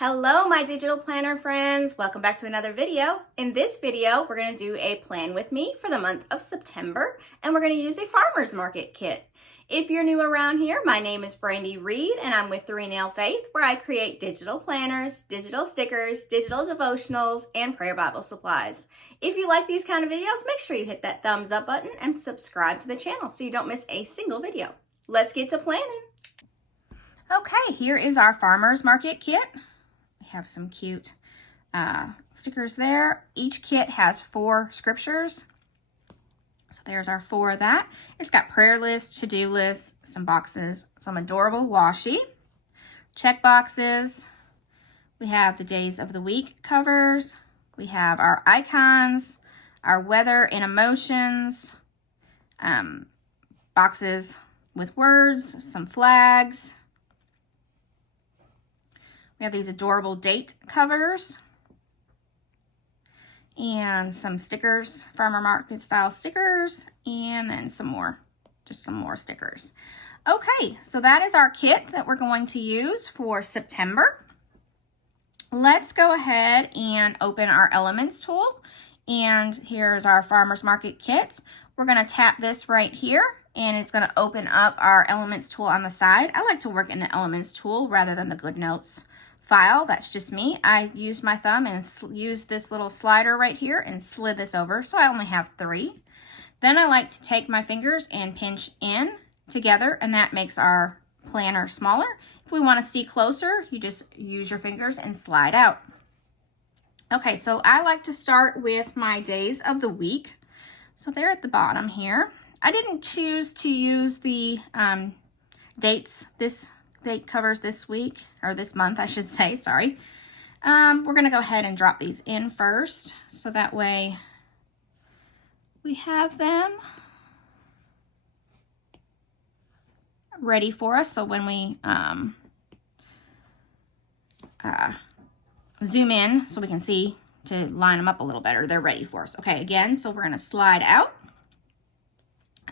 Hello, my digital planner friends. Welcome back to another video. In this video, we're going to do a plan with me for the month of September, and we're going to use a farmer's market kit. If you're new around here, my name is Brandi Reed, and I'm with 3 Nail Faith, where I create digital planners, digital stickers, digital devotionals, and prayer Bible supplies. If you like these kind of videos, make sure you hit that thumbs up button and subscribe to the channel so you don't miss a single video. Let's get to planning. Okay, here is our farmer's market kit. Have some cute stickers there. Each kit has 4 scriptures. So there's our 4 of that. It's got prayer lists, to-do lists, some boxes, some adorable washi, check boxes. We have the days of the week covers. We have our icons, our weather and emotions, boxes with words, some flags. We have these adorable date covers and some stickers, farmer market style stickers, and then some more stickers. Okay, so that is our kit that we're going to use for September. Let's go ahead and open our elements tool. And here's our farmer's market kit. We're going to tap this right here, and it's going to open up our elements tool on the side. I like to work in the elements tool rather than the GoodNotes file. That's just me. I used my thumb and used this little slider right here and slid this over, so I only have 3. Then I like to take my fingers and pinch in together, and that makes our planner smaller. If we want to see closer, you just use your fingers and slide out. Okay, so I like to start with my days of the week. So they're at the bottom here. I didn't choose to use the dates. This date covers this week, or this month, I should say, sorry. We're going to go ahead and drop these in first, so that way we have them ready for us. So when we zoom in so we can see to line them up a little better, they're ready for us. Okay, again, so we're going to slide out.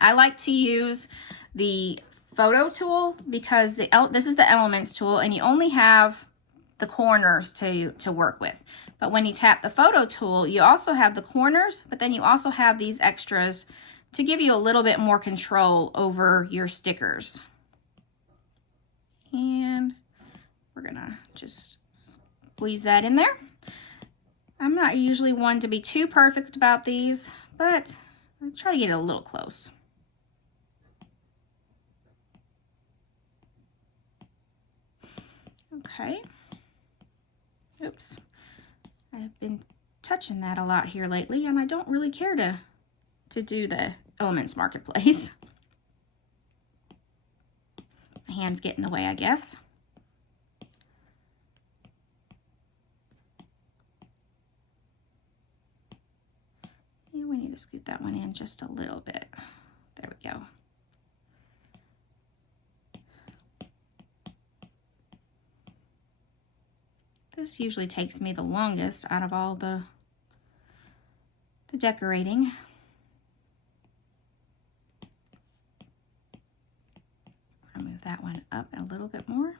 I like to use the photo tool because this is the elements tool, and you only have the corners to work with. But when you tap the photo tool, you also have the corners, but then you also have these extras to give you a little bit more control over your stickers. And we're gonna just squeeze that in there. I'm not usually one to be too perfect about these, but I try to get it a little close. Okay. Oops. I've been touching that a lot here lately, and I don't really care to do the Elements Marketplace. My hands get in the way, I guess. And we need to scoot that one in just a little bit. There we go. This usually takes me the longest out of all the decorating. I'll move that one up a little bit more.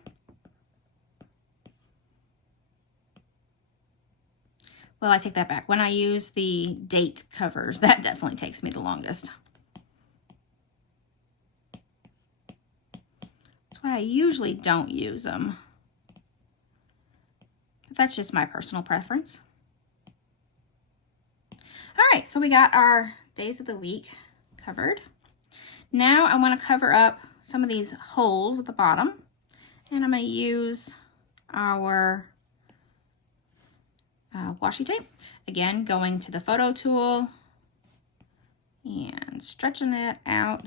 Well, I take that back. When I use the date covers, that definitely takes me the longest. That's why I usually don't use them. That's just my personal preference. All right, so we got our days of the week covered. Now I want to cover up some of these holes at the bottom, and I'm going to use our washi tape. Again, going to the photo tool and stretching it out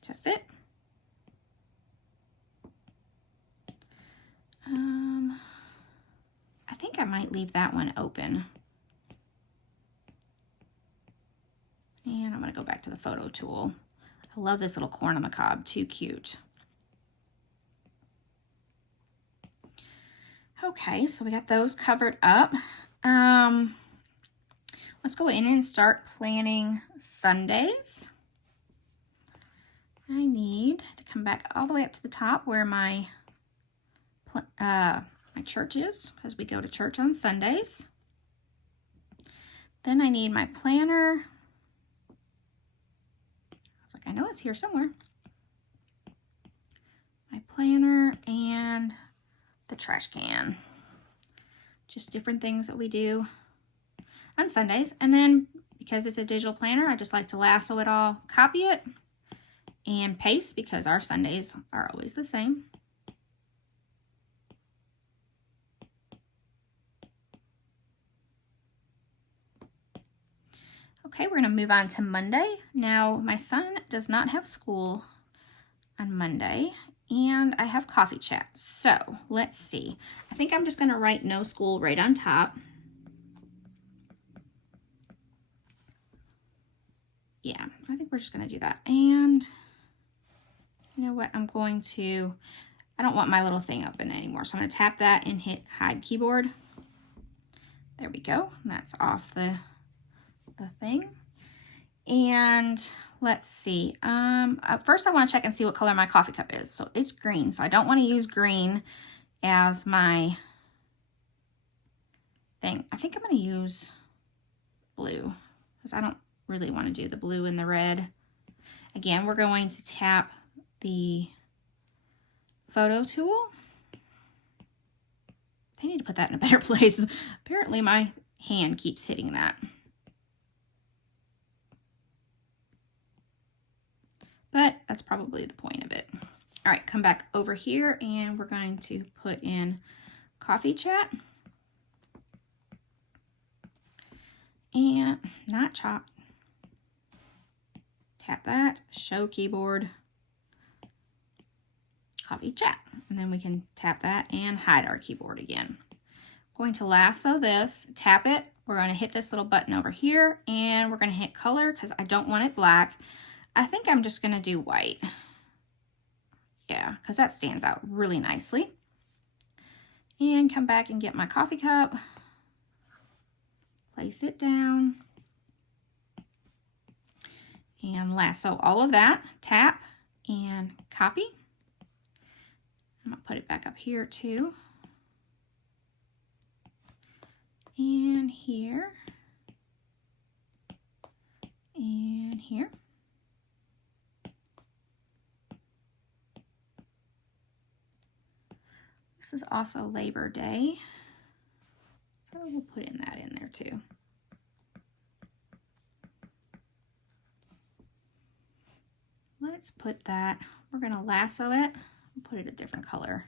to fit. I think I might leave that one open. And I'm going to go back to the photo tool. I love this little corn on the cob, too cute. Okay, so we got those covered up. Let's go in and start planning Sundays. I need to come back all the way up to the top where my my church is, because we go to church on Sundays. Then I need my planner. I was like, I know it's here somewhere. My planner and the trash can. Just different things that we do on Sundays. And then because it's a digital planner, I just like to lasso it all, copy it, and paste, because our Sundays are always the same. Okay, we're gonna move on to Monday. Now, my son does not have school on Monday, and I have coffee chat. So let's see. I think I'm just gonna write no school right on top. Yeah, I think we're just gonna do that. And you know what, I don't want my little thing open anymore. So I'm gonna tap that and hit hide keyboard. There we go, that's off the thing. And let's see, first I want to check and see what color my coffee cup is. So it's green, so I don't want to use green as my thing. I think I'm going to use blue, because I don't really want to do the blue and the red. Again, we're going to tap the photo tool. I need to put that in a better place. Apparently my hand keeps hitting that. But that's probably the point of it. All right, come back over here and we're going to put in coffee chat. And not chop. Tap that, show keyboard, coffee chat. And then we can tap that and hide our keyboard again. Going to lasso this, tap it. We're going to hit this little button over here and we're going to hit color because I don't want it black. I think I'm just going to do white. Yeah, because that stands out really nicely. And come back and get my coffee cup. Place it down. And lasso all of that. Tap and copy. I'm going to put it back up here too. And here. And here. This is also Labor Day, so we'll put that in there too. Let's put that, we're going to lasso it and put it a different color.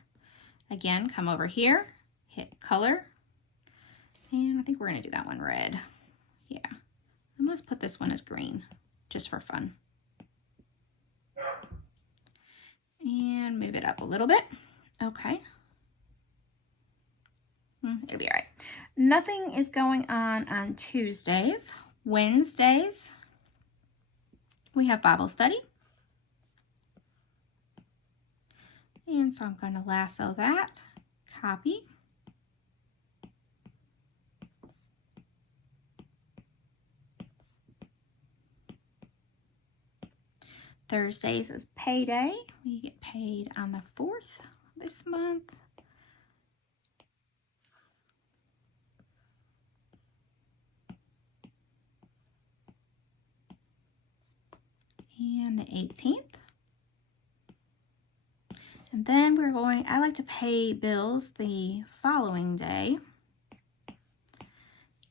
Again, come over here, hit color, and I think we're going to do that one red. Yeah, and let's put this one as green, just for fun. And move it up a little bit. Okay. It'll be all right. Nothing is going on Tuesdays. Wednesdays, we have Bible study. And so I'm going to lasso that, copy. Thursdays is payday. We get paid on the 4th this month. And the 18th. And then I like to pay bills the following day.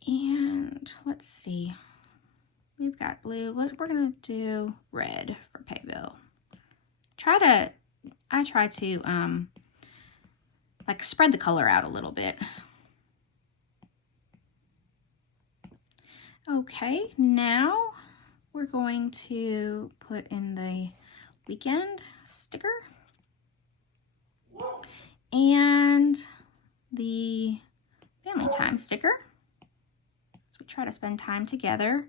And let's see, we've got blue. We're gonna do red for pay bill. I try to like spread the color out a little bit. Okay, now we're going to put in the weekend sticker and the family time sticker. So we try to spend time together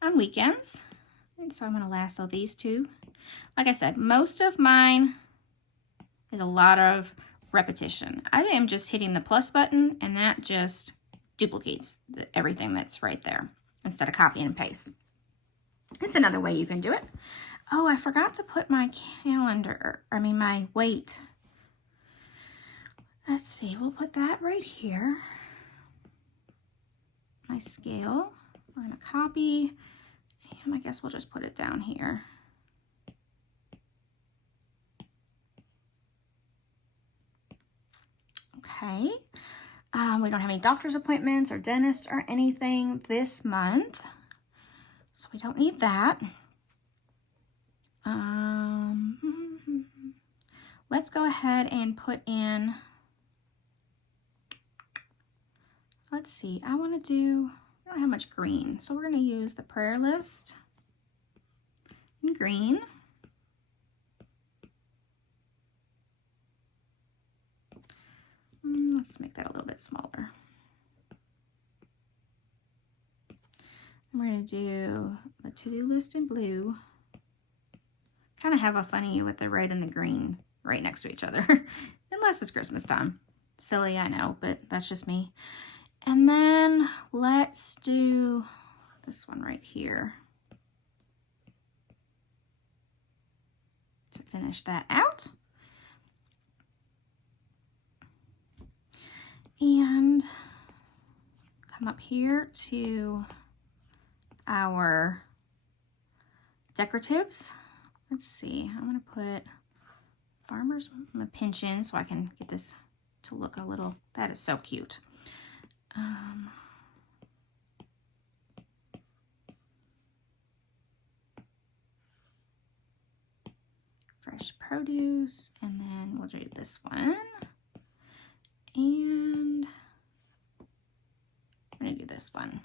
on weekends. And so I'm going to lasso these two. Like I said, most of mine is a lot of repetition. I am just hitting the plus button and that just duplicates everything that's right there instead of copy and paste. It's another way you can do it. Oh, I forgot to put my my weight. let's see, we'll put that right here. My scale, we're gonna copy, and I guess we'll just put it down here. Okay, we don't have any doctor's appointments or dentist or anything this month, so we don't need that. Let's go ahead and put in, let's see, I want to do, I don't have much green, so we're going to use the prayer list in green. Let's make that a little bit smaller. And we're going to do the to-do list in blue. Kind of have a funny with the red and the green right next to each other, unless it's Christmas time. Silly, I know, but that's just me. And then let's do this one right here to finish that out. And come up here to our decoratives. Let's see, I'm gonna put farmers, I'm gonna pinch in so I can get this to look a little, that is so cute. Fresh produce, and then we'll do this one. And I'm gonna do this one.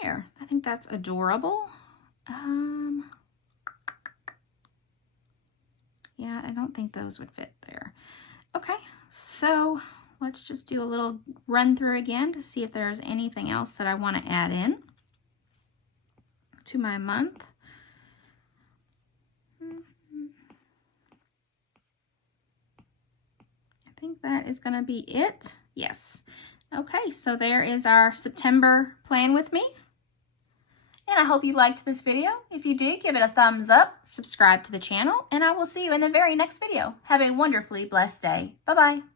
There, I think that's adorable. Yeah, I don't think those would fit there. Okay, so let's just do a little run through again to see if there's anything else that I want to add in to my month. I think that is going to be it. Yes. Okay, so there is our September plan with me. And I hope you liked this video. If you did, give it a thumbs up, subscribe to the channel, and I will see you in the very next video. Have a wonderfully blessed day. Bye-bye.